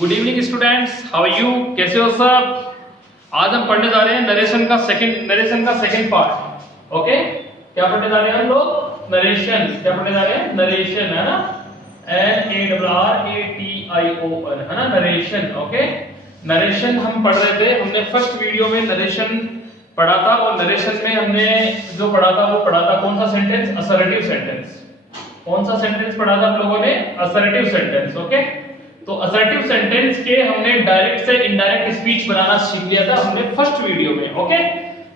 Good evening students, how are you? कैसे हो सब? आज हम पढ़ने जा रहे हैं नरेशन का सेकंड पार्ट। ओके, क्या पढ़ने जा रहे हैं हम लोग? नरेशन। क्या पढ़ने जा रहे हैं? नरेशन, है ना? NARRATION, है ना? नरेशन। ओके, नरेशन हम पढ़ रहे थे। हमने फर्स्ट वीडियो में नरेशन पढ़ा था और नरेशन में हमने जो पढ़ा था वो पढ़ा था कौन सा सेंटेंस? Assertive sentence. कौन सा सेंटेंस पढ़ा था आप लोगों ने? Assertive sentence. ओके, तो असर्टिव सेंटेंस के हमने डायरेक्ट से इनडायरेक्ट स्पीच बनाना सीख लिया था हमने फर्स्ट वीडियो में। ओके,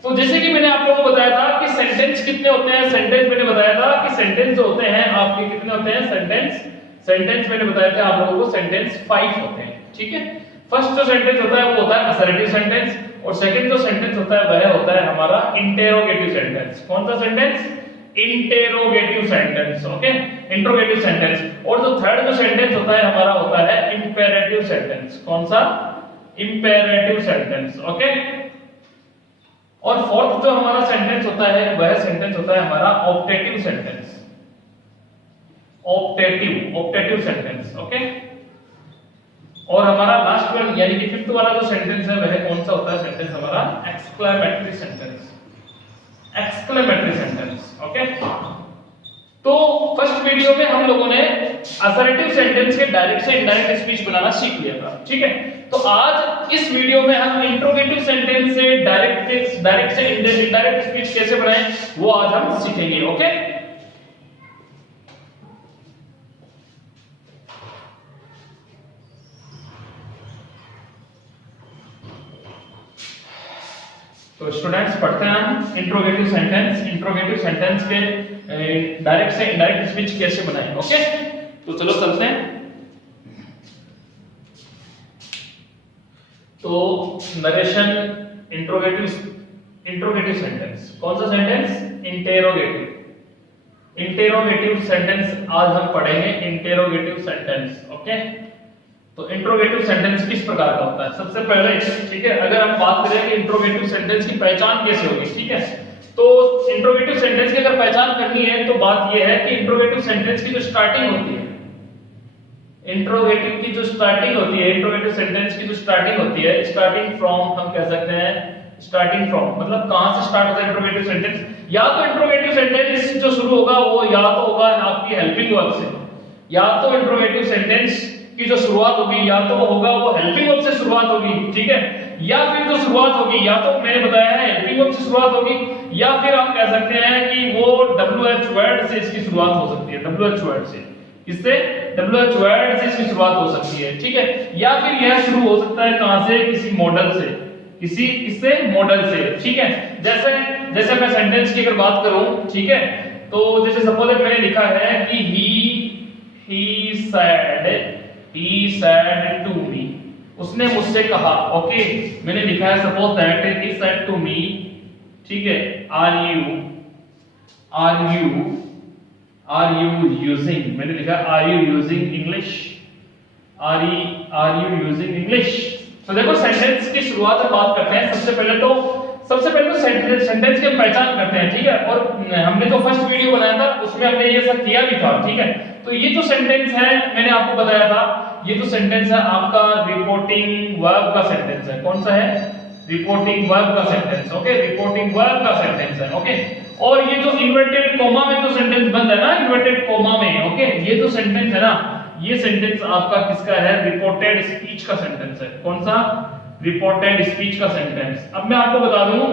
तो जैसे कि मैंने आप लोगों को बताया था कि सेंटेंस कितने होते हैं। सेंटेंस मैंने बताया था कि सेंटेंस जो होते हैं आपके कितने होते हैं? सेंटेंस मैंने बताया था आप लोगों को सेंटेंस 5 होते हैं। ठीक है, फर्स्ट जो सेंटेंस होता है वो होता है असर्टिव सेंटेंस और सेकंड जो सेंटेंस होता है वह होता है हमारा इंटेरोगेटिव सेंटेंस। कौन सा sentence? Interrogative sentence. Okay, interrogative sentence. और जो थर्ड जो सेंटेंस होता है हमारा होता है इंपेरेटिव सेंटेंस। कौन सा? Imperative sentence. ओके, और फोर्थ जो हमारा सेंटेंस होता है वह सेंटेंस होता है हमारा optative sentence. Optative sentence. Okay, और हमारा लास्ट वन यानी कि फिफ्थ वाला जो सेंटेंस है वह कौन सा होता है? सेंटेंस हमारा exclamatory sentence. Exclamatory sentence. Okay, तो फर्स्ट वीडियो में हम लोगों ने असर्टिव सेंटेंस के डायरेक्ट से इनडायरेक्ट स्पीच बनाना सीख लिया था। ठीक है, तो आज इस वीडियो में हम इंट्रोगेटिव सेंटेंस से डायरेक्ट से इनडायरेक्ट स्पीच कैसे बनाएं वो आज हम सीखेंगे। ओके, तो स्टूडेंट्स पढ़ते हैं हम इंट्रोगेटिव सेंटेंस के डायरेक्ट से इनडायरेक्ट स्पीच कैसे बनाएं। ओके, तो चलो चलते हैं। तो नरेशन इंट्रोगेटिव सेंटेंस। कौन सा सेंटेंस? इंटेरोगेटिव सेंटेंस आज हम पढ़ेंगे। Interrogative sentence. ओके, तो इंट्रोगेटिव सेंटेंस किस प्रकार का होता है? सबसे पहले, ठीक है, अगर हम बात करें कि इंट्रोगेटिव सेंटेंस की पहचान कैसे होगी, ठीक है, तो इंट्रोगेटिव सेंटेंस की अगर पहचान करनी है तो बात यह है कि इंट्रोगेटिव सेंटेंस की जो स्टार्टिंग होती है, इंट्रोगेटिव की जो स्टार्टिंग होती है, इंट्रोगेटिव सेंटेंस की जो स्टार्टिंग होती है, स्टार्टिंग फ्रॉम हम कह सकते हैं। स्टार्टिंग फ्रॉम मतलब कहां से स्टार्ट होता है इंट्रोगेटिव सेंटेंस? या तो इंट्रोगेटिव सेंटेंस जो शुरू होगा वो या तो होगा आपकी हेल्पिंग वर्ब से, या तो इंट्रोगेटिव सेंटेंस की जो शुरुआत होगी या तो होगा वो हेल्पिंग वर्ब से शुरुआत होगी। ठीक है, या फिर जो शुरुआत होगी या तो मैंने बताया है हेल्पिंग वर्ब से शुरुआत होगी या फिर आप कह सकते हैं कि वो WH वर्ड से इसकी शुरुआत हो सकती है। WH वर्ड से, इससे WH वर्ड से इसकी शुरुआत हो सकती है। ठीक है, या फिर यह शुरू हो सकता है कहां से? किसी मॉडल से, किससे? मॉडल से। ठीक है, जैसे मैं सेंटेंस की अगर बात करूं, ठीक है, तो जैसे सपोज मैंने लिखा है कि he said to me, उसने मुझसे कहा। ओके, मैंने लिखा है suppose that he said to me, ठीक है, are you using, मैंने लिखा are you using English? तो देखो सेंटेंस की शुरुआत से बात करते हैं। सबसे पहले तो सेंटेंस की हम पहचान करते हैं। ठीक है, और हमने जो फर्स्ट वीडियो बनाया था उसमें हमने ये सब किया भी था। ठीक है, तो ये जो सेंटेंस है मैंने आपको बताया था, ये जो सेंटेंस है आपका रिपोर्टिंग वर्ब का सेंटेंस है। कौन सा है? रिपोर्टिंग वर्ब का सेंटेंस। ओके, रिपोर्टिंग वर्ब का सेंटेंस है। ओके, और ये जो इन्वर्टेड कोमा में जो सेंटेंस बंद है ना, इन्वर्टेड कोमा में, ओके, ये जो सेंटेंस है ना, ये सेंटेंस आपका किसका है? रिपोर्टेड स्पीच का सेंटेंस है। कौन सा? रिपोर्टेड स्पीच का सेंटेंस। अब मैं आपको बता दूं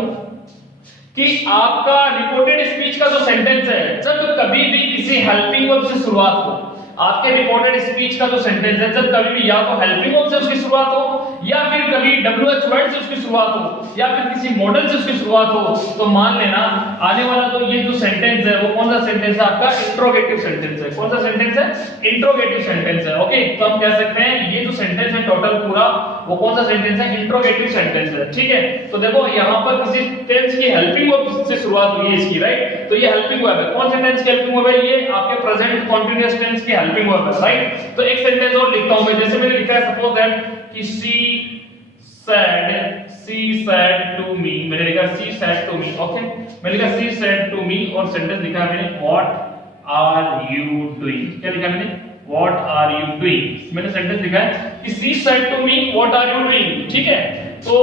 कि आपका रिपोर्टेड स्पीच का जो सेंटेंस है, जब कभी भी किसी हेल्पिंग वर्ब से शुरुआत हो, आपके रिपोर्टेड स्पीच का जो सेंटेंस है, जब कभी भी या तो हेल्पिंग वर्ब से उसकी शुरुआत हो या फिर कभी WH वर्ड से उसकी शुरुआत हो या फिर किसी मॉडल से उसकी शुरुआत हो, तो मान लेना आने वाला तो ये जो सेंटेंस है वो कौन सा सेंटेंस है? आपका इंट्रोगेटिव सेंटेंस है। कौन सा सेंटेंस है? इंट्रोगेटिव सेंटेंस है। ओके, तो हम कह सकते हैं ये जो सेंटेंस है टोटल पूरा वो कौन सा सेंटेंस है? इंट्रोगेटिव सेंटेंस है। ठीक है, तो देखो यहां पर किसी टेंस की हेल्पिंग वर्ब से शुरुआत हुई है इसकी, राइट? तो ये हेल्पिंग वर्ब है। कौन से टेंस की हेल्पिंग वर्ब है? ये आपके प्रेजेंट कंटीन्यूअस टेंस की हेल्पिंग वर्ब है, राइट? तो एक सेंटेंस और लिखता हूं मैं, जैसे मैंने लिखा है सपोज दैट कि she said to me, मैंने लिखा she said to me। Okay, मैंने लिखा she said to me और सेंटेंस लिखा मैंने what are you doing? क्या लिखा मैंने? What are you doing. मैंने सेंटेंस लिखा है कि she said to me what are you doing, ठीक है। तो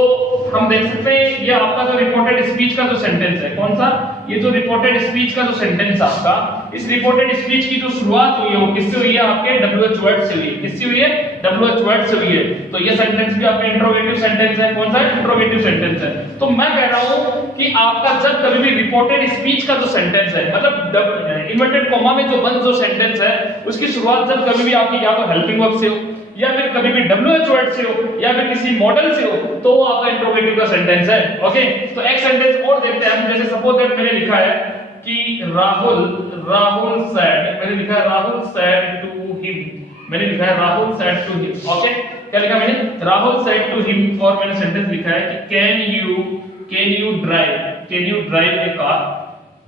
हम देख सकते हैं ये आपका जो रिपोर्टेड स्पीच का जो सेंटेंस है, कौन सा, ये जो रिपोर्टेड स्पीच का जो सेंटेंस आपका, इस रिपोर्टेड स्पीच की जो शुरुआत हुई है वो किससे हुई है, आपके WH वर्ड से हुई है। किससे हुई है, WH वर्ड से हुई है। तो ये सेंटेंस भी आपका इंट्रोगेटिव सेंटेंस है। कौन सा, इंट्रोगेटिव सेंटेंस है। तो मैं कह रहा हूं कि आपका जब कभी भी रिपोर्टेड स्पीच का जो सेंटेंस है, मतलब इन्वर्टेड कॉमा में जो बंद जो सेंटेंस है, उसकी शुरुआत जब कभी भी आपकी या तो हेल्पिंग वर्ब से हो, या फिर कभी भी WH वर्ड से हो, या फिर किसी मॉडल से हो, तो वो आपका इंट्रोगेटिव का सेंटेंस है। ओके, तो एक सेंटेंस और देखते हैं। जैसे सपोज दैट मैंने लिखा है कि राहुल सैड, मैंने लिखा है राहुल सैड टू हिम, मैंने लिखा है Rahul said to him. Okay, क्या लिखा मैंने, राहुल सैड टू हिम। और मैंने सेंटेंस लिखा है कि can you drive a car.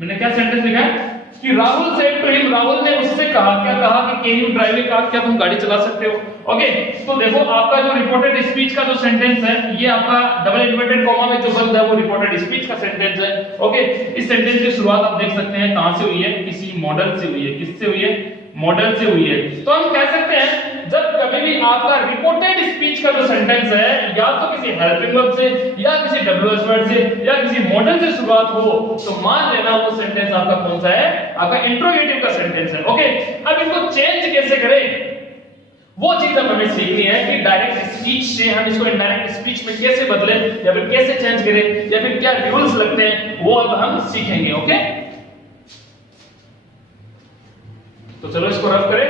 मैंने क्या सेंटेंस लिखा है कि Rahul said to him, Rahul ने उससे कहा, क्या कहा कि can you drive a car, क्या तुम गाड़ी चला सकते हो। ओके, तो देखो आपका जो रिपोर्टेड स्पीच का जो सेंटेंस है, ये आपका डबल इन्वर्टेड कॉमा में जो बंद है वो रिपोर्टेड स्पीच का सेंटेंस है। ओके, इस सेंटेंस की शुरुआत आप देख सकते हैं कहां से हुई है, किसी मॉडल से हुई है। किससे हुई है, मॉडल से हुई है। तो हम कह सकते हैं जब कभी भी आपका रिपोर्टेड स्पीच का जो सेंटेंस है, या तो किसी हेल्पिंग वर्ब से, या किसी WH वर्ड से, या किसी मॉडल से शुरुआत हो, तो मान लेना वो सेंटेंस आपका कौन सा है, आपका इंट्रोगेटिव का सेंटेंस है। ओके, अब इसको चेंज कैसे करें, वो चीज अब हमें सीखनी है कि डायरेक्ट स्पीच से हम इसको इनडायरेक्ट स्पीच में कैसे बदलें, या फिर कैसे चेंज करें, या फिर क्या रूल्स लगते हैं, वो अब हम सीखेंगे। ओके, तो चलो इसको रफ करें,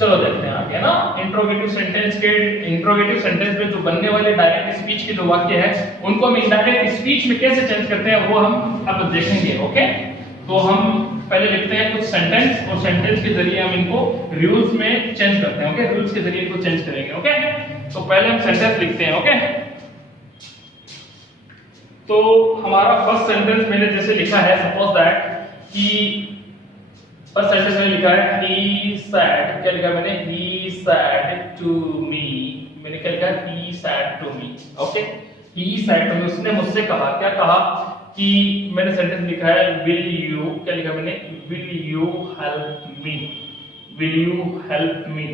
चलो देखते हैं आगे ना। इंट्रोगेटिव सेंटेंस में जो बनने वाले डायरेक्ट स्पीच के जो वाक्य है, उनको हम इनडायरेक्ट स्पीच में कैसे चेंज करते हैं, वो हम अब देखेंगे। ओके, तो हम पहले लिखते हैं कुछ सेंटेंस, और सेंटेंस के जरिए हम इनको रूल्स में चेंज करते हैं। ओके, रूल्स के जरिए इनको चेंज करेंगे। ओके, तो पहले हम सेंटेंस लिखते हैं। ओके, तो हमारा फर्स्ट सेंटेंस मैंने जैसे लिखा है, सपोज दैट कि फर्स्ट सेंटेंस में लिखा है he said, क्या लिखा मैंने, he said to me, मैंने क्या लिखा, he said to me। Okay, he said to me, उसने मुझसे कहा, क्या कहा कि मैंने सेंटेंस लिखा है will you, क्या लिखा मैंने, will you help me, will you help me,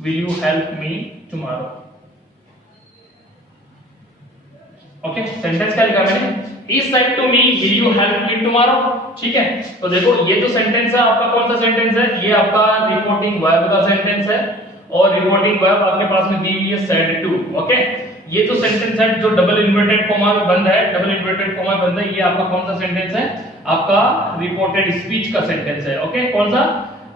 will you help me tomorrow। Okay, sentence क्या लिखा मैंने, he said to me will you help me tomorrow। ठीक है, तो देखो ये जो सेंटेंस है आपका कौन सा सेंटेंस है, ये आपका रिपोर्टिंग वर्ब का सेंटेंस है, और रिपोर्टिंग वर्ब आपके पास में दी हुई है said to। ओके, ये जो सेंटेंस है जो डबल इन्वर्टेड कॉमा में बंद है, डबल इन्वर्टेड कॉमा में बंद है, ये आपका कौन सा सेंटेंस है, आपका रिपोर्टेड स्पीच का सेंटेंस है। ओके, कौन सा,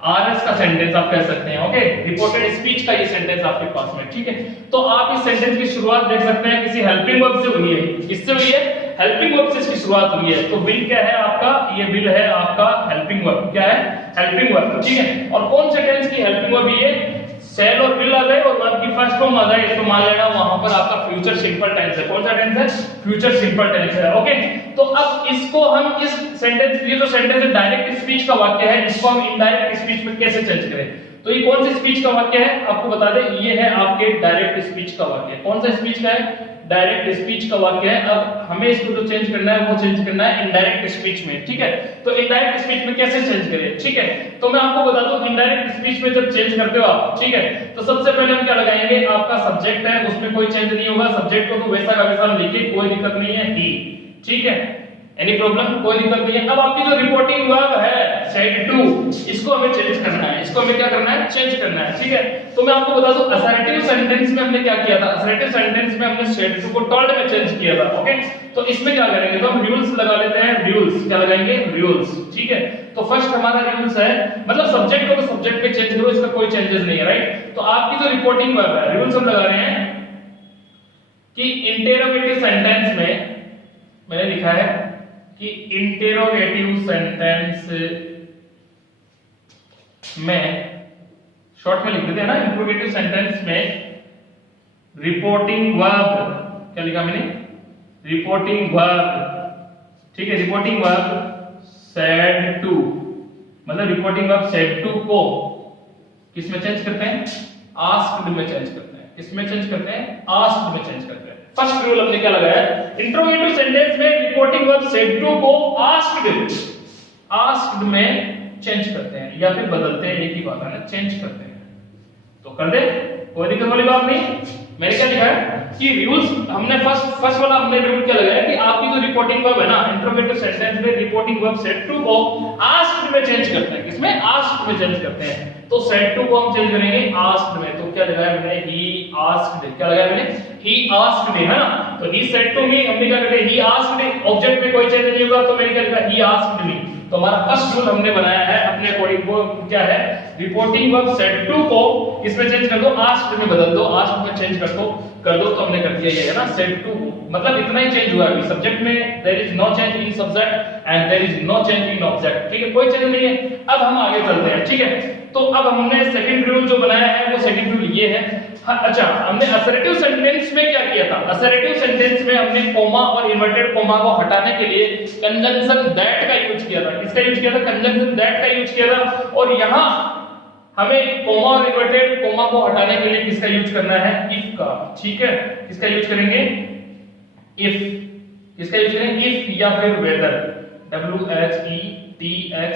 RS का सेंटेंस आप कह सकते हैं। ओके, रिपोर्टेड स्पीच का ये सेंटेंस आपके पास में। ठीक है, तो आप इस सेंटेंस की शुरुआत देख सकते हैं किसी हेल्पिंग वर्ब से हुई है। किससे हुई है, हेल्पिंग वर्ब से इसकी शुरुआत हुई है। तो विल क्या है आपका, ये विल है आपका हेल्पिंग वर्ब। क्या है, हेल्पिंग वर्ब। ठीक है, और कौन से टेंस की हेल्पिंग वर्ब ये, शैल और विल आ जाए और वर्ब की फर्स्ट फॉर्म आ जाए, तो मान लेना वहां पर आपका फ्यूचर सिंपल टेंस है। कौन सा टेंस है, फ्यूचर सिंपल टेंस है। ओके, तो अब इसको हम इस सेंटेंस, ये जो सेंटेंस है डायरेक्ट स्पीच का वाक्य है, इसको हम इनडायरेक्ट स्पीच में कैसे चेंज करें। तो ये कौन सी स्पीच का वाक्य है, आपको बता दें, ये है आपके डायरेक्ट स्पीच का वाक्य। कौन सा स्पीच का है, डायरेक्ट स्पीच का वाक्य है। अब हमें इसको जो चेंज करना है वो चेंज करना है इनडायरेक्ट स्पीच में। ठीक है, तो इनडायरेक्ट स्पीच में कैसे चेंज करें। ठीक है, तो मैं आपको बता दूं इनडायरेक्ट स्पीच में जब चेंज करते हो आप, ठीक है, तो सबसे पहले हम क्या लगाएंगे, आपका सब्जेक्ट है उसमें कोई चेंज नहीं होगा, सब्जेक्ट को तो वैसा का वैसा लिखे, कोई दिक्कत नहीं है, ही। ठीक है, एनी प्रॉब्लम, कोई दिक्कत नहीं है। अब आपकी जो रिपोर्टिंग वर्ब है said to, इसको हमें चेंज करना है, इसको हमें क्या करना है, चेंज करना है। ठीक है, तो मैं आपको बता दूं असर्टिव सेंटेंस में हमने क्या किया था, असर्टिव सेंटेंस में हमने said to को told में चेंज किया था। ओके, तो इसमें क्या करेंगे, तो हम रूल्स लगा लेते हैं, रूल्स क्या लगाएंगे, रूल्स। ठीक है, तो फर्स्ट हमारा रूल्स है, मतलब सब्जेक्ट को तो सब्जेक्ट में चेंज करो, इसका कोई चेंजेस नहीं है, राइट। तो आपकी जो रिपोर्टिंग वर्ब है, रूल्स हम लगा रहे हैं कि इंटेरोगेटिव सेंटेंस में मैंने लिखा है कि इंटेरोगेटिव सेंटेंस में, शॉर्ट में लिख देते हैं ना, इंटेरोगेटिव सेंटेंस में रिपोर्टिंग वर्ब, क्या लिखा मैंने, रिपोर्टिंग वर्ब। ठीक है, रिपोर्टिंग वर्ब said to, मतलब रिपोर्टिंग वर्ब said to को किस में चेंज करते हैं, asked में चेंज करते हैं। किस में चेंज करते हैं, asked में चेंज करते हैं। फर्स्ट रूल हमने क्या लगाया, इंट्रोगेटिव सेंटेंस में रिपोर्टिंग वर्ब said to को asked में चेंज करते हैं, या फिर बदलते हैं, एक ही बात है ना, चेंज करते हैं। तो कर दे, कोई दिक्कत वाली बात नहीं। मैंने क्या लिखा है कि रूल्स हमने फर्स्ट वाला हमने रूल क्या लगाया कि आपकी जो रिपोर्टिंग वर्ब है ना इंट्रोगेटिव सेंटेंस में रिपोर्टिंग वर्ब सेड टू को आस्क्ड में चेंज करते हैं। किसमें? आस्क्ड में चेंज करते हैं। तो सेड टू को हम चेंज करेंगे आस्क्ड में। तो क्या लगाया मैंने? He asked. क्या लगाया मैंने? ही आस्क्ड है ना। तो ही सेड टू मी हमने क्या किया? He asked. ऑब्जेक्ट में कोई चेंज नहीं होगा तो मैंने क्या लिखा? He asked me. तो हमारा फर्स्ट रूल हमने बनाया है अपने अकॉर्डिंग, वो क्या है? रिपोर्टिंग वर्ब सेड टू को इसमें चेंज कर दो, आस्क्ड में बदल दो, आस्क्ड में चेंज कर दो तो हमने कर दिया ये है ना सेड टू। मतलब इतना ही चेंज हुआ है। अभी सब्जेक्ट में there is no change in subject and there is no change in object. ठीक है, कोई चेंज नहीं है। अब हम आगे चलते हैं। ठीक है, तो अब हमने सेकंड रूल जो बनाया है वो सेकंड रूल ये है। अच्छा, हमने असर्टिव सेंटेंस में क्या किया था? असर्टिव सेंटेंस में हमने कोमा और इन्वर्टेड कोमा को हटाने के लिए कंजंक्शन दैट का यूज किया था। किसका यूज किया था? कंजंक्शन दैट का यूज किया था। और यहां हमें कोमा और इन्वर्टेड कोमा को हटाने के लिए किसका यूज करना है? इफ का। ठीक है, किसका यूज करेंगे? इफ। किसका यूज करेंगे? इफ या फिर वेदर। WHETHER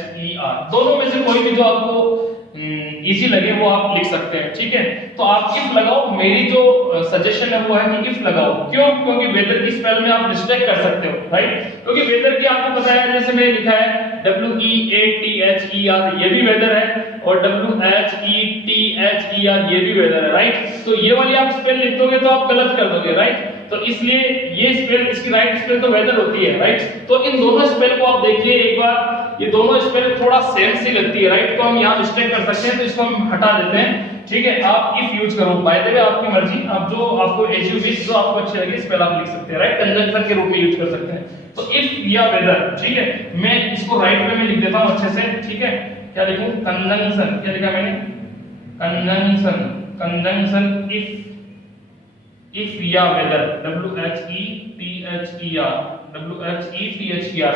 दोनों में से कोई भी जो आपको इजी लगे वो आप लिख सकते हैं। ठीक है, तो आप इफ लगाओ। मेरी जो सजेशन है वो है कि इफ लगाओ। क्यों? क्योंकि वेदर की स्पेल में आप मिस्टेक कर सकते हो, राइट? क्योंकि वेदर की आपको पता है, जैसे मैंने लिखा है WEATHER ये भी वेदर है और WHETHER ये भी वेदर है, राइट? तो ये वाली आप स्पेल लिख दोगे तो आप गलत कर दोगे, राइट? तो इसलिए ये स्पेल, इसकी राइट स्पेल तो वेदर होती है, राइट? तो इन दोनों स्पेल को आप देखिए एक बार, ये दोनों स्पेल थोड़ा सेम सी लगती है, राइट? तो हम यहाँ मिस्टेक कर सकते हैं, तो इसको हम हटा देते हैं। ठीक है, आप इफ यूज करो। बाय द वे आपकी मर्जी, आप जो आपको एज यू विश, जो आपको अच्छी लगे स्पेल आप लिख सकते हैं, राइट? कंजंक्शन के रूप में यूज कर सकते हैं। तो इफ या वेदर। ठीक है, मैं इसको राइट वे में लिख देता हूं अच्छे से। ठीक है, क्या लिखूं? कंजंक्शन। क्या लिखा मैंने? कंजंक्शन। कंजंक्शन इफ या वेदर। WHETHER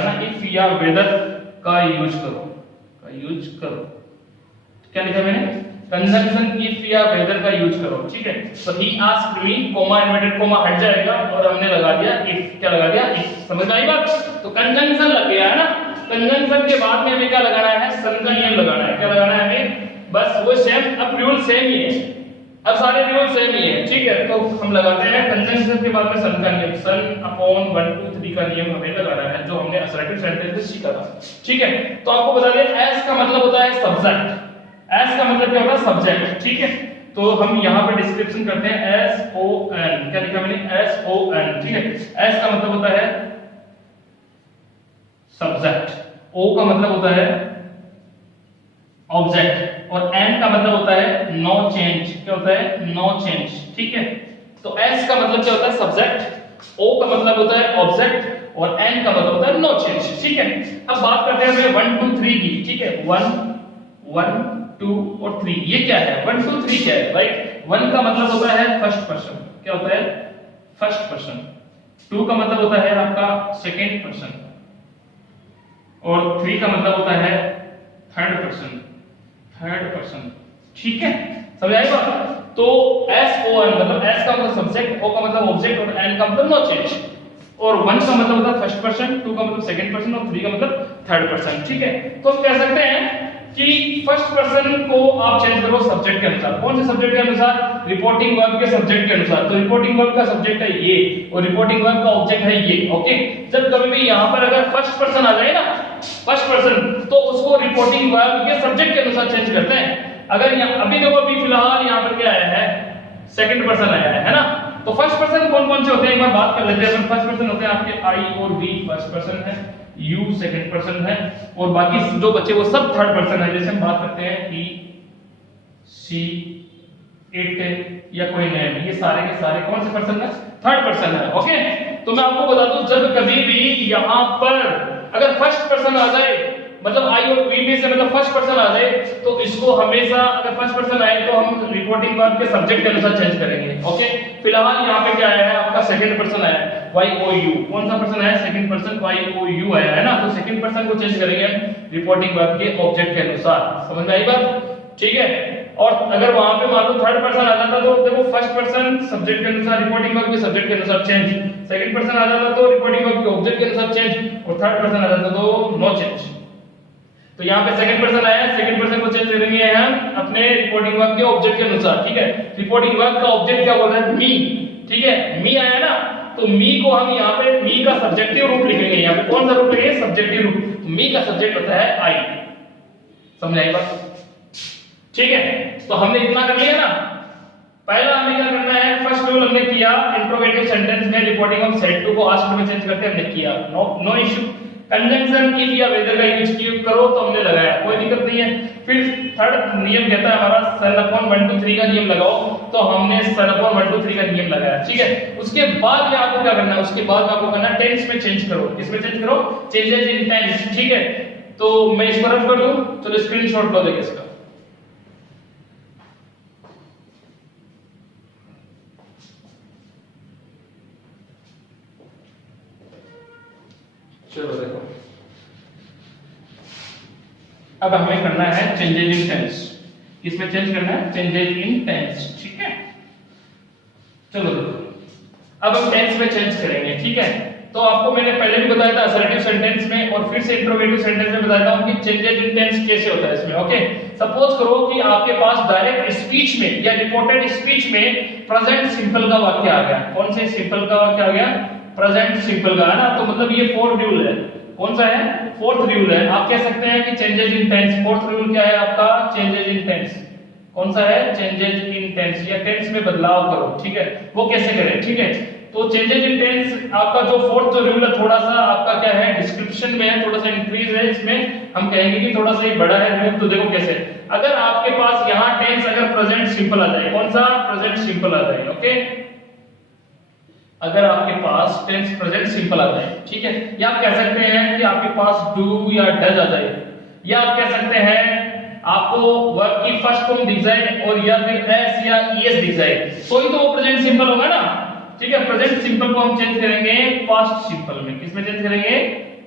ना, इफ या वेदर का यूज करो। क्या लिखा मैंने? कंजंक्शन इफ या वेदर का यूज करो। ठीक है, तो he asked me, coma inverted coma हट जाएगा और हमने लगा दिया इफ। क्या लगा दिया? इफ। समझ आई बात? तो कंजंक्शन लग गया है ना। कंजंक्शन के बाद में हमें क्या लगाना है? सन का नियम लगाना है। क्या लगाना है हमें? बस वो सेम, अब रूल सेम ही है, अब सारे रूल सेम ही है। ठीक है, तो हम लगाते हैं कंजंक्शन के बाद में सन का नियम। सन अपॉन 1 2 3 का नियम हमें लगाना है, जो हमने असर्टिव सेंटेंस में सीखा था। ठीक है, तो आपको बता दें एस का मतलब होता है सब्जेक्ट। एस का मतलब क्या होता है? सब्जेक्ट। ठीक है, तो हम यहाँ पे डिस्क्रिप्शन करते हैं SON। क्या लिखा मैंने? SON। ठीक है, एस का मतलब होता है सब्जेक्ट, ओ का मतलब होता है ऑब्जेक्ट और एन का मतलब होता है नो चेंज। क्या होता है? No change. ठीक है, तो एस का मतलब क्या होता है? सब्जेक्ट, ओ का मतलब होता है ऑब्जेक्ट और एन का मतलब होता है नो चेंज। ठीक है, अब बात करते हैं 1 2 3 की। ठीक है, 1 2 और 3 ये क्या है? 1 2 3 क्या है, राइट? 1 का मतलब होता है फर्स्ट पर्सन। क्या होता है? First person. 2 का मतलब होता है आपका सेकंड पर्सन और 3 का मतलब होता है थर्ड पर्सन। ठीक है, समझ आई बात? तो SON मतलब S का मतलब सब्जेक्ट, O का मतलब ऑब्जेक्ट और N का मतलब नो चेंज। और 1 का मतलब होता है फर्स्ट पर्सन, 2 का मतलब सेकंड पर्सन और 3 का मतलब थर्ड पर्सन। ठीक है, तो हम कह सकते हैं कि फर्स्ट पर्सन को आप चेंज करो सब्जेक्ट के अनुसार। कौन से सब्जेक्ट के अनुसार? रिपोर्टिंग वर्ब के सब्जेक्ट के अनुसार। तो रिपोर्टिंग वर्ब का सब्जेक्ट है ये और रिपोर्टिंग वर्ब का ऑब्जेक्ट है ये। ओके, जब कभी भी यहां पर अगर फर्स्ट पर्सन आ जाए ना, फर्स्ट पर्सन, तो उसको रिपोर्टिंग वर्ब के सब्जेक्ट के अनुसार चेंज करते हैं। अगर यहाँ अभी देखो, अभी फिलहाल यहाँ पर क्या आया है? सेकंड पर्सन आया है ना? तो फर्स्ट पर्सन कौन कौन से होते हैं एक बार बात कर लेते हैं। फर्स्ट पर्सन होते हैं आपके आई और वी फर्स्ट पर्सन है, यू सेकंड पर्सन है और बाकी जो बच्चे वो सब थर्ड पर्सन है। जैसे हम बात करते हैं ही, सी, इट या कोई नेम, ये सारे के सारे कौन से पर्सन है? थर्ड पर्सन है। ओके, तो मैं आपको बता दूं, जब कभी भी यहां पर अगर फर्स्ट पर्सन आ जाए, मतलब आई और वी में से मतलब फर्स्ट पर्सन आ जाए, तो इसको हमेशा अगर फर्स्ट पर्सन आए तो हम रिपोर्टिंग वर्ब के सब्जेक्ट के अनुसार चेंज करेंगे। ओके, फिलहाल यहाँ पे क्या आया है? आपका सेकंड पर्सन आया है, YOU। कौन सा पर्सन आया? सेकंड पर्सन YOU आया है ना? तो सेकंड पर्सन को चेंज करेंगे हम रिपोर्टिंग वर्ब के ऑब्जेक्ट के अनुसार। समझ में आई बात? ठीक है, और अगर वहां पे मान लो थर्ड पर्सन आ जाता तो देखो फर्स्ट पर्सन सब्जेक्ट के अनुसार, रिपोर्टिंग वर्ब के सब्जेक्ट के अनुसार चेंज, सेकंड पर्सन आ जाता तो रिपोर्टिंग वर्ब के ऑब्जेक्ट के अनुसार चेंज और थर्ड पर्सन आ जाता तो नो चेंज। तो यहाँ पे सेकंड पर्सन आया, सेकंड पर्सन को चेंज करेंगे हम अपने रिपोर्टिंग वर्ब के ऑब्जेक्ट के अनुसार, ठीक है। रिपोर्टिंग वर्ब का ऑब्जेक्ट क्या बोल रहा है, मी, ठीक है। मी आया ना, तो मी को हम यहाँ पे मी का सब्जेक्टिव रूप लिखेंगे। यहाँ पे कौन सा रूप लिखेंगे, सब्जेक्टिव रूप। तो मी का सब्जेक्ट होता है आई। समझ आई बात, ठीक है। तो हमने इतना कर लिया ना। पहला हमें क्या करना है, फर्स्ट रूल हमने किया, इंट्रोगेटिव सेंटेंस में रिपोर्टिंग ऑफ सेड टू को आस्क्ड में चेंज करके हमने किया, नो इशू। कंजंक्शन इफ या वेदर का यूज करो तो हमने लगाया, कोई दिक्कत नहीं है। फिर थर्ड नियम कहता है हमारा सन अपॉन 1 2 3 का नियम लगाओ, तो हमने सन अपॉन 1 2 3 का नियम लगाया, ठीक है। उसके बाद में आपको क्या करना है, उसके बाद में आपको करना है टेंस में चेंज करो। किसमें चेंज करो, चेंजेस इन टेंस, ठीक है। तो मैं इसको रफ कर दूं, चलो स्क्रीनशॉट लो देखिए इसका। चलो देखो, अब हमें करना है चेंजेस इन टेंस। किसमें चेंज करना है, चेंजेस इन टेंस, ठीक है। चलो देखो, अब हम टेंस में चेंज करेंगे, ठीक है। तो आपको मैंने पहले भी बताया था असर्टिव सेंटेंस में, और फिर से इंट्रोगेटिव सेंटेंस में बताया था कि चेंजेस इन टेंस कैसे होता है इसमें, ओके। सपोज करो कि आपके पास डायरेक्ट स्पीच में या रिपोर्टेड स्पीच में प्रेजेंट सिंपल का वाक्य आ गया। कौन से सिंपल का वाक्य आ गया, प्रेजेंट सिंपल का, है ना। तो मतलब ये फोर्थ रूल है। कौन सा है, फोर्थ रूल है। आप कह सकते हैं कि changes in tense, fourth rule क्या है आपका, चेंजेस इन टेंस। कौन सा है, चेंजेस इन टेंस, या टेंस में बदलाव करो, ठीक है। वो कैसे करें, ठीक है। तो चेंजेस इन टेंस आपका जो फोर्थ रूल है, थोड़ा सा आपका क्या है, डिस्क्रिप्शन में है, थोड़ा सा इंक्रीज है इसमें। हम कहेंगे कि थोड़ा सा ये बड़ा है रूल। तो देखो कैसे, अगर आपके पास यहाँ टेंस अगर प्रेजेंट सिंपल आ जाए, कौन सा, प्रेजेंट सिंपल आ जाए, ओके। अगर आपके पास टेंस प्रेजेंट सिंपल आ जाए, ठीक है। या आप कह सकते हैं कि आपके पास डू या डज आ जाए, या आप कह सकते हैं आपको वर्ब की फर्स्ट फॉर्म दिख जाए, और या फिर एस या ईएस दिख जाए, तो ही तो वो प्रेजेंट सिंपल होगा ना, ठीक है। प्रेजेंट सिंपल को हम चेंज करेंगे पास्ट सिंपल में। किसमें चेंज करेंगे,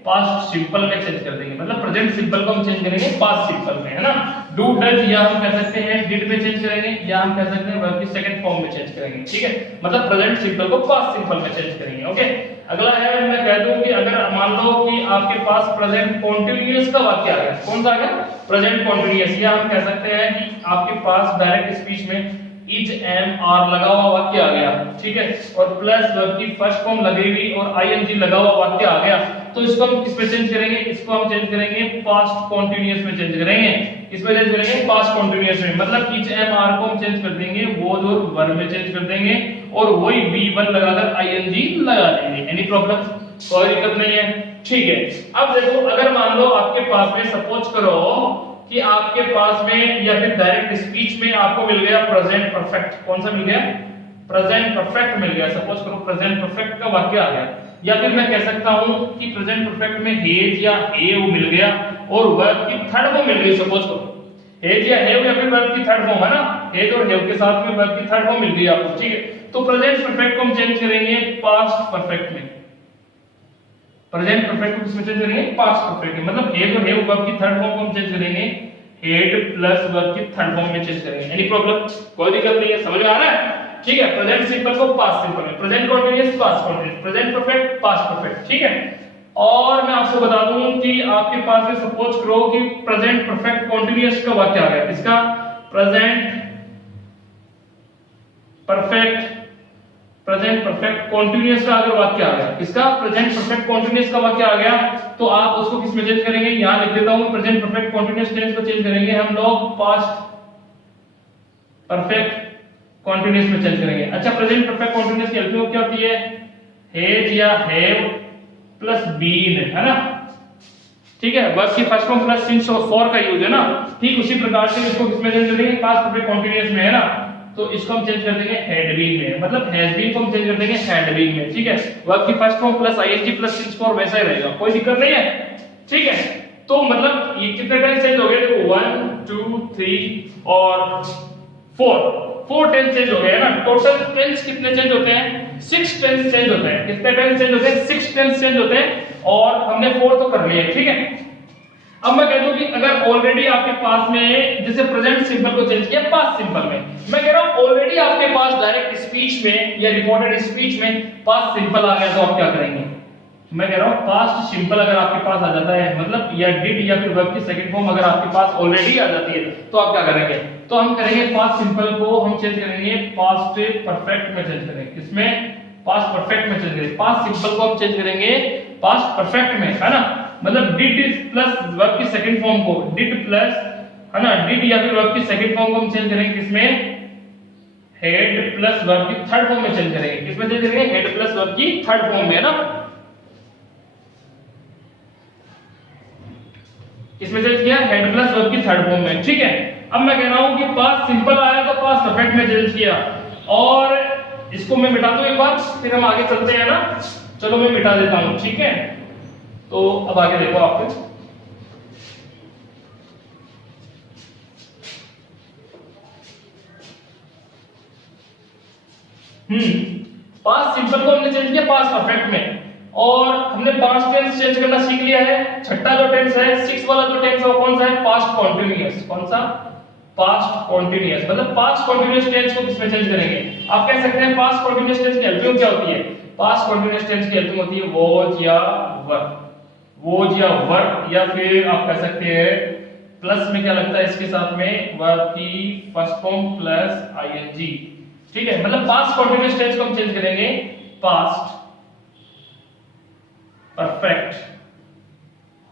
पास्ट सिंपल में चेंज कर देंगे। मतलब प्रेजेंट सिंपल को हम चेंज करेंगे पास्ट सिंपल में, है ना। डू डज, या हम कह सकते हैं डिड में चेंज करेंगे, या हम कह सकते हैं वर्ब की सेकंड फॉर्म में चेंज करेंगे, ठीक है। मतलब प्रेजेंट सिंपल को पास्ट सिंपल में चेंज करेंगे, ओके। अगला है, मैं कह दूं कि अगर मान लो कि आपके पास प्रेजेंट कंटीन्यूअस का वाक्य आ गया। कौन सा आ गया, प्रेजेंट कंटीन्यूअस, या हम कह सकते हैं कि आपके पास डायरेक्ट स्पीच में इज एम आर लगा हुआ वाक्य आ गया, ठीक है। और प्लस वर्ब की फर्स्ट फॉर्म लगेगी और आईएनजी लगा हुआ वाक्य आ गया, तो इसको हम किस में चेंज करेंगे, इसको हम चेंज करेंगे पास्ट कंटीन्यूअस में चेंज करेंगे। किसमें चेंज करेंगे, पास्ट कंटीन्यूअस में। मतलब इज एम आर को हम चेंज कर देंगे वो जो वर्ब में चेंज कर देंगे, और वही V1 लगाकर आईएनजी लगा देंगे। एनी प्रॉब्लम, कोई दिक्कत नहीं है, ठीक है। अब देखो, अगर मान लो आपके पास में, सपोज करो कि आपके पास में या फिर डायरेक्ट स्पीच में आपको मिल गया प्रेजेंट परफेक्ट। कौन सा मिल गया, प्रेजेंट परफेक्ट मिल गया। सपोज करो प्रेजेंट परफेक्ट का वाक्य आ गया, या फिर मैं कह सकता हूं कि प्रेजेंट परफेक्ट में हेज या हैव मिल गया, और वर्ब की थर्ड फॉर्म मिल गई। सपोज करो हेज या हैव, या फिर वर्ब की थर्ड फॉर्म, है ना। हेज और हैव के साथ में वर्ब की थर्ड फॉर्म मिल गई आपको, ठीक है। तो प्रेजेंट परफेक्ट को हम चेंज करेंगे पास्ट परफेक्ट में। प्रेजेंट परफेक्ट को किसमें चेंज करेंगे, पास्ट परफेक्ट में। मतलब हेड और हैव वर्ब की थर्ड फॉर्म को हम चेंज करेंगे हेड प्लस वर्ब की थर्ड फॉर्म में चेंज करेंगे। एनी प्रॉब्लम, कोई दिक्कत नहीं है, समझ में आ रहा है, ठीक है। प्रेजेंट सिंपल को पास्ट सिंपल में, present continuous past continuous, present perfect past perfect, ठीक है। और मैं आपको बता दूं कि आपके पास में सपोज करो कि प्रेजेंट परफेक्ट कंटीन्यूअस का वाक्य आ गया। इसका प्रेजेंट परफेक्ट कंटीन्यूअस का अगर वाक्य आ गया, इसका प्रेजेंट परफेक्ट कंटीन्यूअस का वाक्य आ गया, तो आप उसको किस में चेंज करेंगे, यहां लिख देता हूं। प्रेजेंट परफेक्ट कंटीन्यूअस टेंस को चेंज करेंगे हम लोग पास्ट परफेक्ट कंटीन्यूअस में चेंज करेंगे। अच्छा, प्रेजेंट परफेक्ट कंटीन्यूअस की हेल्प क्या होती है, हैज या हैव प्लस बीन, है ना, ठीक है। वर्ब की फर्स्ट फॉर्म प्लस सिंस और फॉर का यूज है ना। ठीक उसी प्रकार से इसको किसमें चेंज करेंगे, पास्ट परफेक्ट कंटीन्यूअस में, है ना। तो इसको हम चेंज कर देंगे हैड बीन में, मतलब हैज बीन को हम चेंज कर देंगे हैड बीन में, ठीक है। वर्ब की first form plus ING plus since for वैसा ही रहेगा, कोई दिक्कत नहीं है, ठीक है। तो मतलब ये कितने टेंस चेंज हो गए, देखो 1 2 3 और 4 टेंस चेंज हो गए, है ना। टोटल टेंस कितने चेंज होते हैं, 6 टेंस चेंज होते हैं। कितने टेंस चेंज होते हैं, 6 टेंस चेंज होते हैं, और हमने 4 तो कर लिए, ठीक है। अब मैं कह दूं कि अगर ऑलरेडी आपके पास में जैसे प्रेजेंट सिंपल को चेंज किया पास्ट सिंपल में, मैं कह रहा हूं ऑलरेडी आपके पास डायरेक्ट स्पीच में या रिपोर्टेड स्पीच में पास्ट सिंपल आ गया, तो आप क्या करेंगे, मैं कह रहा हूं पास्ट सिंपल अगर आपके पास आ जाता है, मतलब या डिड या फिर वर्ब की सेकंड फॉर्म अगर आपके पास ऑलरेडी आ जाती है, तो आप क्या करेंगे, तो हम करेंगे पास्ट सिंपल को हम चेंज करेंगे पास्ट परफेक्ट में चेंज करेंगे। किसमें? पास्ट परफेक्ट में चेंज करेंगे। पास्ट सिंपल को हम चेंज करेंगे पास्ट परफेक्ट में, है ना। मतलब डिड प्लस वर्ब की सेकंड फॉर्म को डिड प्लस, है ना, डिड या फिर वर्ब की सेकंड फॉर्म को हम चेंज करेंगे किसमें? हेड प्लस वर्ब की थर्ड फॉर्म में चेंज करेंगे। किसमें चेंज करेंगे? हेड प्लस वर्ब की थर्ड फॉर्म में, है ना। किसमें चेंज किया? हेड प्लस वर्ब की थर्ड फॉर्म में, ठीक है। अब मैं कह रहा हूं कि पास्ट सिंपल आया तो पास्ट परफेक्ट में चेंज किया, और इसको मैं मिटा दूं एक बार, फिर हम आगे चलते हैं ना। चलो मैं मिटा देता हूं, ठीक है। तो अब आगे देखो आप, पास्ट सिंपल को हमने चेंज किया पास्ट परफेक्ट में, और हमने पास्ट टेंस चेंज करना सीख लिया है। छठा जो टेंस है, 6 वाला जो टेंस है वो कौन सा है? Past continuous. कौन सा? Past continuous. मतलब पास्ट कॉन्टिन्यूअस टेंस को किसमें चेंज करेंगे? आप कह सकते हैं पास्ट कॉन्टिन्यूअस टेंस की हेल्पिंग क्या होती है? पास्ट कॉन्टिन्यूअस टेंस की हेल्पिंग होती है वॉज या वर, वॉज या वर, या फिर आप कह सकते हैं प्लस में क्या लगता है इसके साथ में? वर्ब की फर्स्ट फॉर्म प्लस आईएनजी, ठीक है। मतलब पास्ट कॉन्टिन्यूअस टेंस को हम चेंज करेंगे पास्ट परफेक्ट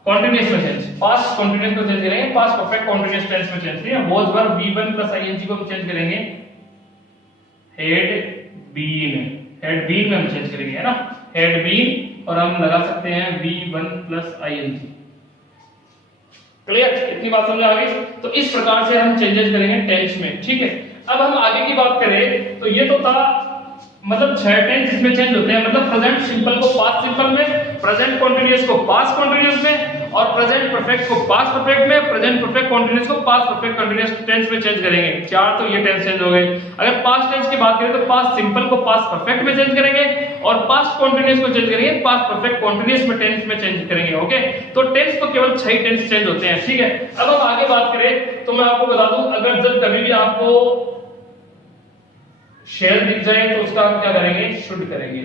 कॉन्टिन्यूअस में चेंज, पास्ट कॉन्टिन्यूअस को चेंज करेंगे पास्ट परफेक्ट कॉन्टिन्यूअस टेंस में चेंज करेंगे। वॉज वर बी1 प्लस आईएनजी को हम चेंज करेंगे हेड बीन, हेड बीन में हम चेंज करेंगे, है ना, हेड बीन, और हम लगा सकते हैं v1 प्लस आईएनजी। क्लियर? इतनी बात समझ आ गई? तो इस प्रकार से हम चेंजेस करेंगे टेंस में, ठीक है। अब हम आगे की बात करें तो ये तो था मतलब 6 टेंस जिसमें चेंज होते हैं, मतलब प्रेजेंट सिंपल को पास्ट सिंपल में, प्रेजेंट कंटीन्यूअस को पास्ट कंटीन्यूअस में, और प्रेजेंट परफेक्ट को पास्ट परफेक्ट में, प्रेजेंट परफेक्ट कंटीन्यूअस को पास्ट परफेक्ट कंटीन्यूअस टेंस में चेंज करेंगे। 4 तो ये टेंस चेंज हो गए। अगर पास्ट टेंस की बात करें तो पास्ट सिंपल को पास्ट परफेक्ट में चेंज करेंगे, और पास्ट कंटीन्यूअस को चेंज करेंगे पास्ट परफेक्ट कंटीन्यूअस में टेंस में चेंज करेंगे। ओके, तो टेंस तो केवल 6 टेंस चेंज होते हैं, ठीक है। अब हम आगे बात करें तो मैं आपको बता दूं, अगर जब कभी भी आपको शेल दिख जाए तो उसका हम क्या करेंगे? शुड करेंगे।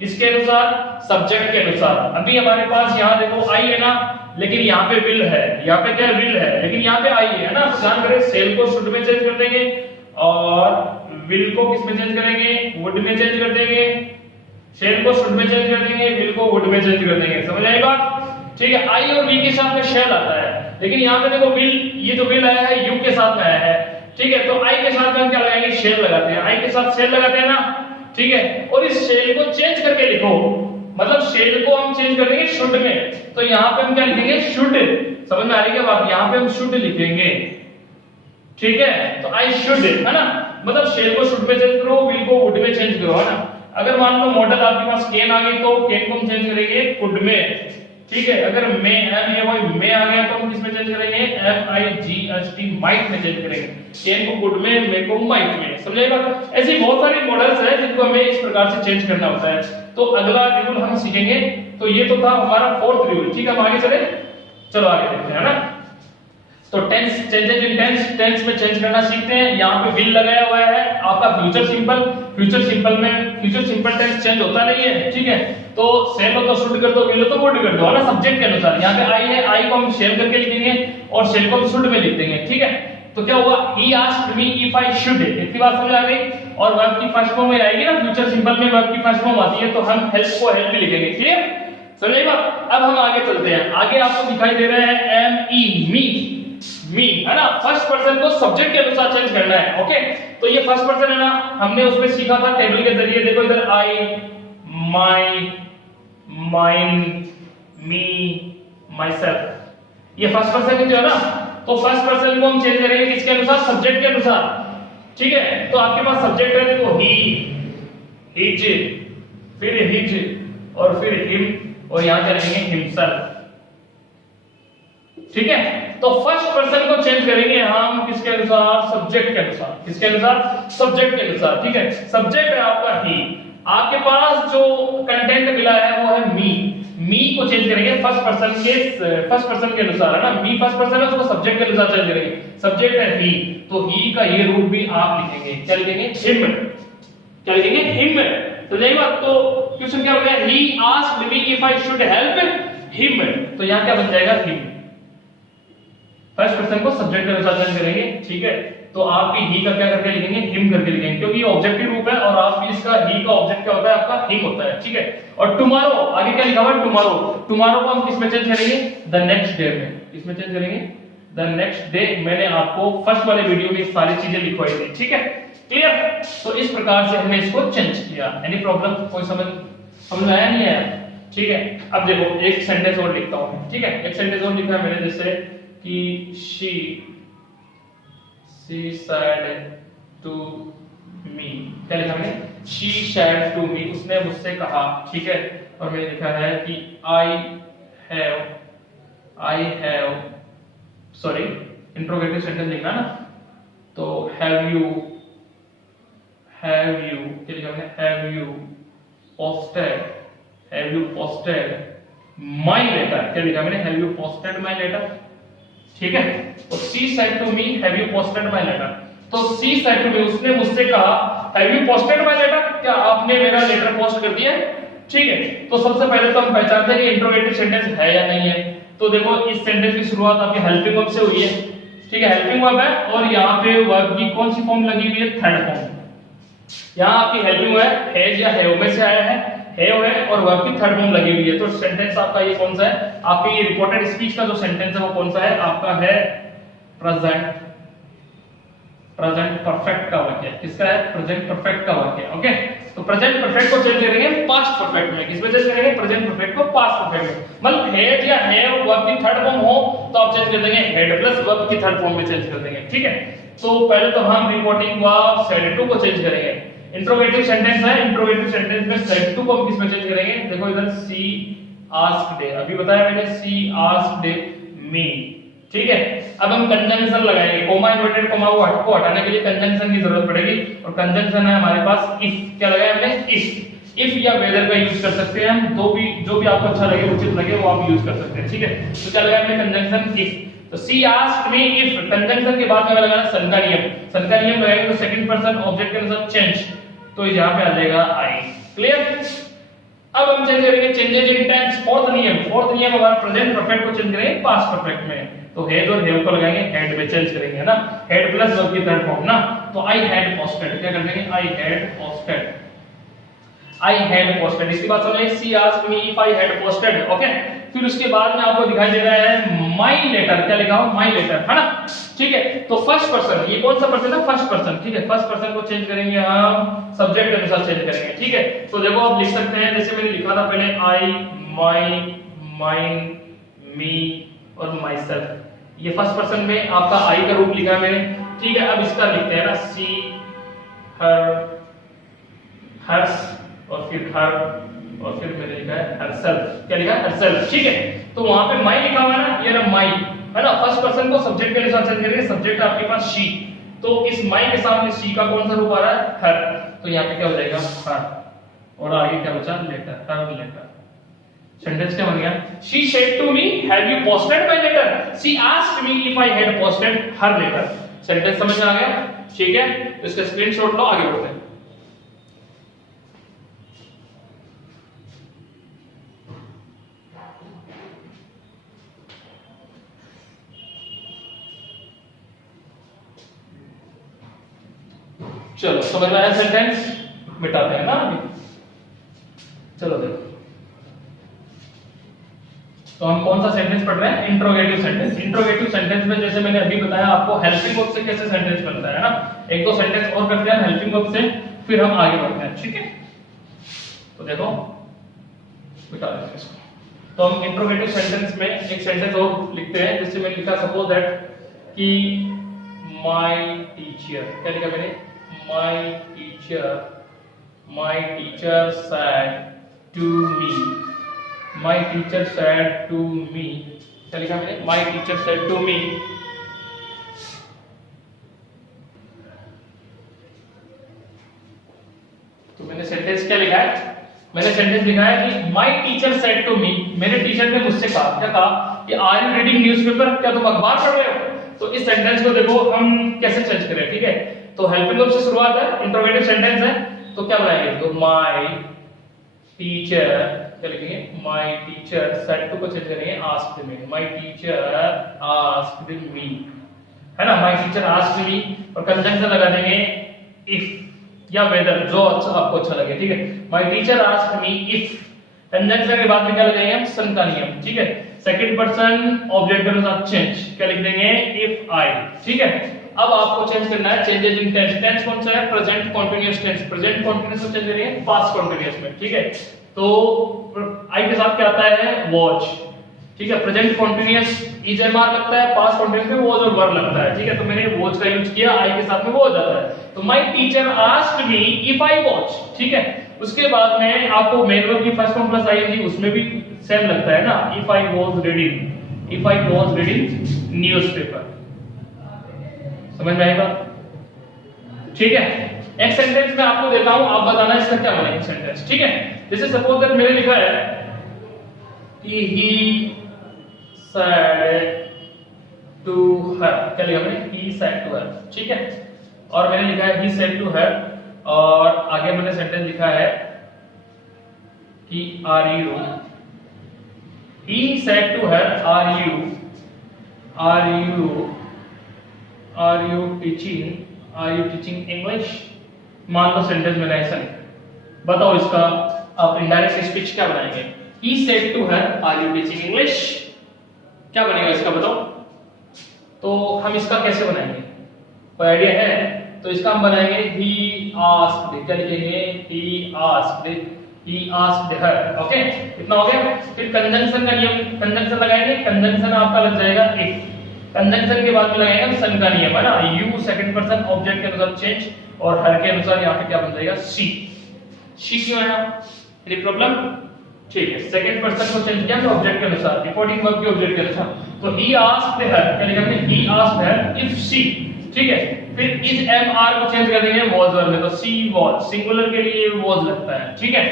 किसके अनुसार? सब्जेक्ट के अनुसार। अभी हमारे पास यहाँ देखो आई है ना, लेकिन यहाँ पे विल है, यहाँ पे क्या विल है, लेकिन यहाँ पे आई है ना। ध्यान करें, सेल को शुड में चेंज कर देंगे, और विल को किस में चेंज करेंगे? वुड में चेंज कर देंगे। शेल को शुड में चेंज कर देंगे, विल को वुड में चेंज कर देंगे। समझ आई बात? ठीक है। आई और वी के साथ में शेल आता है, लेकिन यहाँ पे देखो विल, ये जो विल आया है यू के साथ में आया है, ठीक है। तो आई के साथ में हम क्या लगाएंगे? शेल लगाते हैं। आई के साथ शेल लगाते हैं ना, ठीक है। और इस शेल को चेंज करके लिखो, मतलब शेल को हम चेंज कर देंगे शुड में, तो यहाँ पे हम क्या लिखेंगे? शुड। समझ में आ रही है बात? यहाँ पे हम शुड लिखेंगे, ठीक है। तो आई शुड, है ना, मतलब शेल को शुड में चेंज करो, विल को वुड में चेंज करो, है ना। अगर मान लो मॉडल आपके पास कैन आ गई तो कैन को हम चेंज करेंगे कुड में, ठीक है। अगर मे एम या वही मे आ गया तो हम किस में चेंज करेंगे? एम आई जी एच टी माइट में चेंज करेंगे। कैन को गुड में, मे को माइट में। समझेगा? ऐसी बहुत सारी मॉडल्स हैं जिनको हमें इस प्रकार से चेंज करना होता है। तो अगला रूल हम सीखेंगे। तो ये तो था हमारा 4th रूल, ठीक है। हम आगे चले, चलो आगे देखते हैं ना। तो टेंस चेंजेस इन टेंस में चेंज करना सीखते हैं। यहाँ पे विल लगाया हुआ है आपका फ्यूचर सिंपल, फ्यूचर सिंपल में फ्यूचर सिंपल टेंस चेंज होता नहीं है, ठीक है। तो सेल हो तो शुड कर दो, विल हो तो वुड कर दो, है ना, सब्जेक्ट के अनुसार। यहाँ पे आई है, आई को हम शेल करके लिखेंगे और शेल को हम शुड में लिख देंगे, ठीक है। तो क्या हुआ? He asked me if I should. इतनी बात समझ आ गई? और वर्ब की फर्स्ट फॉर्म में आएगी ना, फ्यूचर सिंपल में वर्ब की फर्स्ट फॉर्म आती है, तो हम हेल्प को हेल्प में लिखेंगे, क्लियर? समझ बात? अब हम आगे चलते हैं। आगे आपको दिखाई दे रहा है एम ई, मी, है ना। फर्स्ट पर्सन को सब्जेक्ट के अनुसार चेंज करना है, ओके। तो ये फर्स्ट पर्सन है ना, हमने उसमें सीखा था टेबल के जरिए। देखो इधर आई, माई, माइन, मी, माई सेल्फ, ये फर्स्ट पर्सन जो है ना, तो फर्स्ट पर्सन को हम चेंज करेंगे किसके अनुसार? सब्जेक्ट के अनुसार, ठीक है। तो आपके पास सब्जेक्ट है, देखो ही, हिज, फिर हिज, और फिर हिम, और यहां क्या लिखेंगे? हिमसेल्फ, ठीक है। तो फर्स्ट पर्सन को चेंज करेंगे हम किसके अनुसार? सब्जेक्ट के अनुसार। किसके अनुसार? सब्जेक्ट के अनुसार, ठीक है। सब्जेक्ट है आपका ही, आपके पास जो कंटेंट मिला है वो है मी, मी को चेंज करेंगे फर्स्ट पर्सन के अनुसार, है ना। मी फर्स्ट पर्सन है, उसको सब्जेक्ट के अनुसार चेंज करेंगे। सब्जेक्ट है ही, तो ही का ये रूप भी आप लिखेंगे, क्या लिखेंगे? हिम, क्या लिखेंगे? हिम। तो यही बात। तो क्वेश्चन क्या हो गया, he asked me if I should help him, तो यहां क्या बन जाएगा, हिम। फर्स्ट पर्सन को सब्जेक्ट के अनुसार चेंज करेंगे, ठीक है। तो आप भी ही का क्या करके लिखेंगे, हिम करके लिखेंगे, क्योंकि ये ऑब्जेक्टिव रूप है और आप भी इसका ही का ऑब्जेक्ट क्या होता है, आपका हिम होता है, ठीक है। और टुमारो आगे क्या लिखा हुआ है, टुमारो, टुमारो को हम किस में चेंज करेंगे, द नेक्स्ट डे में, किसमें चेंज करेंगे, द नेक्स्ट डे। मैंने आपको फर्स्ट वाले वीडियो में सारी चीजें लिखवाई थी, ठीक है, क्लियर। तो इस प्रकार से हमने इसको चेंज किया। एनी प्रॉब्लम, कोई समझ में आया नहीं आया, ठीक है। अब देखो एक सेंटेंस और लिखता हूं, ठीक है। एक सेंटेंस और लिखा है मैंने, जैसे कि she said to me, क्या लिखा मैंने, she said to me, उसने मुझसे कहा, ठीक है। और मैंने लिखा है कि I have sorry interrogative sentence लिखना ना, तो have you क्या लिखा मैंने, have you posted my letter, क्या लिखा मैंने, have you posted my letter, ठीक है। तो she said to me have you posted my letter, तो she said to me, उसने मुझसे कहा have you posted my letter, क्या आपने मेरा लेटर पोस्ट कर दिया, ठीक है। तो सबसे पहले तो हम पहचानते हैं कि इंट्रोगेटिव सेंटेंस है या नहीं है। तो देखो इस सेंटेंस की शुरुआत आपकी हेल्पिंग वर्ब से हुई है, ठीक है, हेल्पिंग वर्ब है, और यहाँ पे वर्ब की कौन सी फॉर्म लगी हुई है, थर्ड फॉर्म। यहाँ आपकी हेल्पिंग वर्ब हैज या हैव में से आया है, हैव है, और वर्ब की थर्ड फॉर्म लगी हुई है। तो सेंटेंस आपका ये कौन सा है, आपकी ये रिपोर्टेड स्पीच का जो सेंटेंस है वो कौन सा है, आपका है प्रेजेंट परफेक्ट का वाक्य। किसका है, प्रेजेंट परफेक्ट का वाक्य, ओके। तो प्रेजेंट परफेक्ट को चेंज करेंगे पास्ट परफेक्ट में, किसमें चेंज करेंगे, प्रेजेंट परफेक्ट को पास्ट परफेक्ट में। मतलब हैज या हैव वर्ब की थर्ड फॉर्म हो तो आप चेंज कर देंगे हैड प्लस वर्ब की थर्ड फॉर्म में चेंज कर देंगे, ठीक है। तो पहले तो हम रिपोर्टिंग वर्ब said to को चेंज करेंगे। इंट्रोगेटिव सेंटेंस है, इंट्रोगेटिव सेंटेंस में said to को हम किसमें चेंज करेंगे, देखो इधर she asked, अभी बताया मैंने, she asked me, ठीक है। अब हम कंजंक्शन लगाएंगे, कोमा इन्वर्टेड कोमा को हटाने के लिए कंजंक्शन की जरूरत पड़ेगी, और कंजंक्शन है हमारे पास इफ, क्या लगाया हमने, इफ या वेदर का यूज कर सकते हैं हम, जो भी आपको अच्छा लगे, उचित लगे वो आप यूज कर सकते हैं, ठीक है। तो क्या लगाया हमने, कंजंक्शन इफ। तो she asked me if, conjunction के बाद में लगाना सन का नियम, सन का नियम लगाएंगे तो सेकंड पर्सन ऑब्जेक्ट के अनुसार चेंज, तो यहां पे आ जाएगा आई, क्लियर। अब हम चेंज करेंगे चेंजेस इन टेंस, फोर्थ नियम हमारा प्रेजेंट परफेक्ट को चेंज करेंगे पास्ट परफेक्ट में। तो हैज और हैव को लगाएंगे हैड में, चेंज करेंगे, है ना, हैड प्लस वर्ब की थर्ड फॉर्म ना। तो आई हैड पोस्टेड, क्या कर देंगे, आई हैड पोस्टेड। इसके बाद समझिए she asked me if I had posted, okay. फिर उसके बाद में आपको दिखाई दे रहा है माय लेटर, क्या लिखा हो, माय लेटर, है ना, ठीक है। तो फर्स्ट पर्सन, ये कौन सा पर्सन है, फर्स्ट पर्सन, ठीक है। फर्स्ट पर्सन को चेंज करेंगे हम सब्जेक्ट के अनुसार चेंज करेंगे, ठीक है। तो देखो आप लिख सकते हैं, जैसे मैंने लिखा था पहले, आई, माय, माइन, मी और माई सेल्फ, ये फर्स्ट पर्सन में आपका आई का रूप लिखा है मैंने, ठीक है। अब इसका लिखते हैं ना, सी, हर, हर्स, और फिर हर, और फिर मैंने लिखा है हरसेल्फ, क्या लिखा है, हरसेल्फ, ठीक है। तो वहां पे माई लिखा हुआ है ना, ये रहा माई, है ना। फर्स्ट पर्सन को सब्जेक्ट के अनुसार चेंज करेंगे, सब्जेक्ट आपके पास शी, तो इस माई के सामने शी का कौन सा रूप आ रहा है, हर, तो यहाँ पे क्या हो जाएगा, हर, और आगे क्या बचा, लेटर, हर लेटर। सेंटेंस क्या बन गया, she said to me have you posted my letter, she asked me if I had posted her letter। Sentence समझ में आ गया, ठीक है। तो इसका स्क्रीनशॉट लो, आगे बढ़ते हैं। चलो समझ में आया, सेंटेंस मिटाते हैं ना अभी, चलो देखो। तो हम कौन सा सेंटेंस पढ़ रहे हैं, इंट्रोगेटिव सेंटेंस। इंट्रोगेटिव सेंटेंस में जैसे मैंने अभी बताया आपको हेल्पिंग वर्ब से कैसे सेंटेंस बनता है ना, एक दो सेंटेंस और करते हैं हेल्पिंग वर्ब से, फिर हम आगे बढ़ते हैं, ठीक है। तो देखो मिटा देते हैं इसको। तो हम इंट्रोगेटिव सेंटेंस में एक सेंटेंस और लिखते हैं, जैसे मैंने लिखा सपोज दैट कि माय टीचर, क्या लिखा मैंने, my teacher said to me, my teacher said to me, क्या लिखा मैंने, my teacher said to me, तो मैंने सेंटेंस क्या लिखा है, मैंने सेंटेंस लिखा है कि my teacher said to me, मेरे टीचर ने मुझसे कहा, क्या कहा कि are you reading newspaper, क्या तुम अखबार पढ़ रहे हो। तो इस सेंटेंस को देखो हम कैसे चेंज करें, ठीक है। तो हेल्पिंग वर्ब से शुरुआत है, इंट्रोगेटिव सेंटेंस है, तो क्या बनाएंगे, तो my टीचर क्या लिखेंगे, माय टीचर सेड टू को चेंज करेंगे asked me, my teacher asked me, है ना, माय टीचर आस्क्ड मी, और कंजंक्शन लगा देंगे इफ या वेदर, जो अच्छा आपको अच्छा लगे, ठीक है। My teacher asked me if, conjunction के बाद में क्या लगाएंगे हम, सन का नियम, ठीक है। सेकंड पर्सन ऑब्जेक्ट के अनुसार चेंज, क्या लिख देंगे, इफ आई, ठीक है। अब आपको चेंज करना है चेंजेस इन टेंस, टेंस कौन सा है, present continuous tense, present continuous को चेंज करेंगे पास्ट कंटीन्यूअस में, ठीक है। तो आई के साथ क्या आता है, वॉच, ठीक है। प्रेजेंट कंटीन्यूअस इज एमआर लगता है, पास्ट कंटीन्यूअस में वॉच और वर लगता है, ठीक है। तो मैंने वॉच का यूज किया, आई के साथ में वो हो जाता है। तो my teacher asked me if I watch, ठीक है। उसके बाद में आपको मेन वर्ब की फर्स्ट फॉर्म प्लस आईएनजी, उसमें भी सेम लगता है ना, if I was reading, if I was reading newspaper, समझ में आएगा, ठीक है। एक सेंटेंस में आपको देता हूं, आप बताना इसका क्या बनेगा सेंटेंस, ठीक है। जैसे सपोज दैट मैंने लिखा है कि ही सेड टू हर, क्या लिखा मैंने, ही सेड टू हर, ठीक है। और मैंने लिखा है ही सेड टू हर, और आगे मैंने सेंटेंस लिखा है कि are you, he said to her are you teaching English. मान लो सेंटेंस मैंने ऐसा लिखा, बताओ इसका आप इनडायरेक्ट स्पीच क्या बनाएंगे, he said to her are you teaching English, क्या बनेगा इसका बताओ। तो हम इसका कैसे बनाएंगे, कोई आइडिया है? तो इसका हम बनाएंगे ही आस्क्ड, क्या लिखेंगे, ही आस्क्ड हर, ओके, इतना हो गया। फिर कंजंक्शन का नियम, कंजंक्शन लगाएंगे, कंजंक्शन आपका लग जाएगा इफ, कंजंक्शन के बाद में लगाएंगे सन का नियम, है ना, यू सेकंड पर्सन ऑब्जेक्ट के अनुसार चेंज, और हर के अनुसार यहाँ पे क्या बन जाएगा, शी क्यों है, एनी प्रॉब्लम, ठीक है। सेकंड पर्सन को चेंज किया तो ऑब्जेक्ट के अनुसार, रिपोर्टिंग वर्ब के ऑब्जेक्ट के अनुसार। तो ही आस्क्ड हर, क्या लिखा हमने, he asked her if she, ठीक है। फिर इज एम आर को चेंज कर देंगे वॉज वर्ब में, तो सी वॉज, सिंगुलर के लिए वॉज लगता है, ठीक है।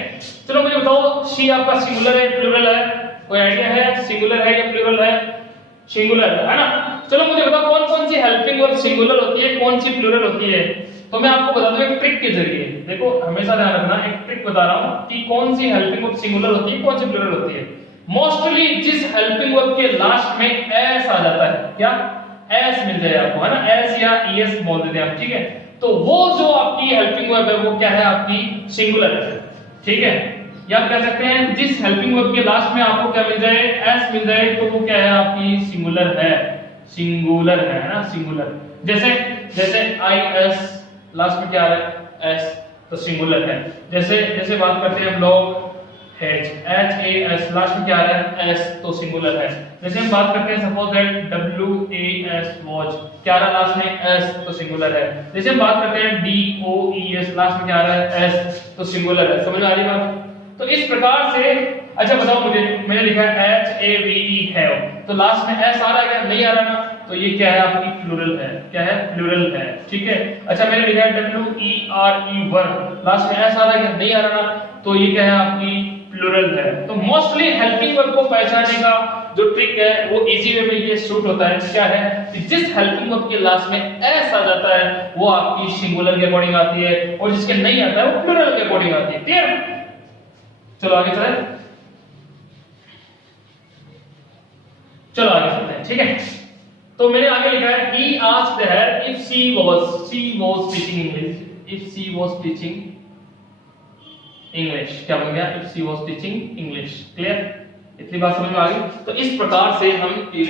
चलो मुझे बताओ शी आपका सिंगुलर है प्लूरल है, कोई आइडिया है, सिंगुलर है या प्लूरल है, सिंगुलर है ना। चलो मुझे बताओ कौन कौन सी हेल्पिंग वर्ब सिंगुलर होती है, कौन सी प्लूरल होती है। तो मैं आपको बता दूं एक ट्रिक के जरिए, देखो हमेशा ध्यान रखना, एक ट्रिक बता रहा हूं कि कौन सी हेल्पिंग वर्ब सिंगुलर होती है, कौन सी प्लूरल होती है। मोस्टली जिस हेल्पिंग वर्ब के लास्ट में एस आ जाता है, क्या एस मिल जाए आपको, है ना, एस या ईएस बोल देते हैं आप, ठीक है। तो वो जो आपकी हेल्पिंग वर्ब है वो क्या है, आपकी सिंगुलर है, ठीक है। या आप कह सकते हैं जिस हेल्पिंग वर्ब के लास्ट में आपको क्या मिल जाए, एस मिल जाए, तो वो क्या है, आपकी सिंगुलर है, ना, सिंगुलर। जैसे आई एस लास्ट में क्या आ रहा है, एस, तो सिंगुलर है। जैसे बात करते हैं हम लोग एच ए एस लास्ट में क्या आ रहा है, एस, तो सिंगुलर है। जैसे हम बात करते हैं suppose that W A S watch, क्या आ रहा है लास्ट में, एस, तो सिंगुलर है। जैसे हम बात करते हैं D O E S last में क्या आ रहा है, एस, तो सिंगुलर है। समझ में आ रही बात? तो इस प्रकार से, अच्छा बताओ मुझे, मैंने लिखा है H A V E have, तो लास्ट में एस आ रहा है क्या, नहीं आ रहा ना, तो ये क्या है, आपकी प्लूरल है, क्या है, प्लूरल है, ठीक है। अच्छा मैंने लिखा है W E R E verb, last में एस आ रहा है क्या, नहीं आ रहा ना, तो ये क्या है, आपकी प्लूरल है। तो मोस्टली हेल्पिंग वर्ब को पहचानने का जो ट्रिक है वो इजी वे में ये सूट होता है, क्या है कि जिस हेल्पिंग वर्ब के लास्ट में एस आ जाता है वो आपकी सिंगुलर के अकॉर्डिंग आती है, और जिसके नहीं आता है वो प्लूरल के अकॉर्डिंग आती है। क्लियर? चलो आगे चलें, चलो आगे चलते हैं, ठीक है। तो मैंने आगे लिखा है he asked her if she was teaching English, if she was teaching English, क्या बन गया, if she was teaching English। Clear? इतनी बात समझ में आ गई। तो इस प्रकार से हम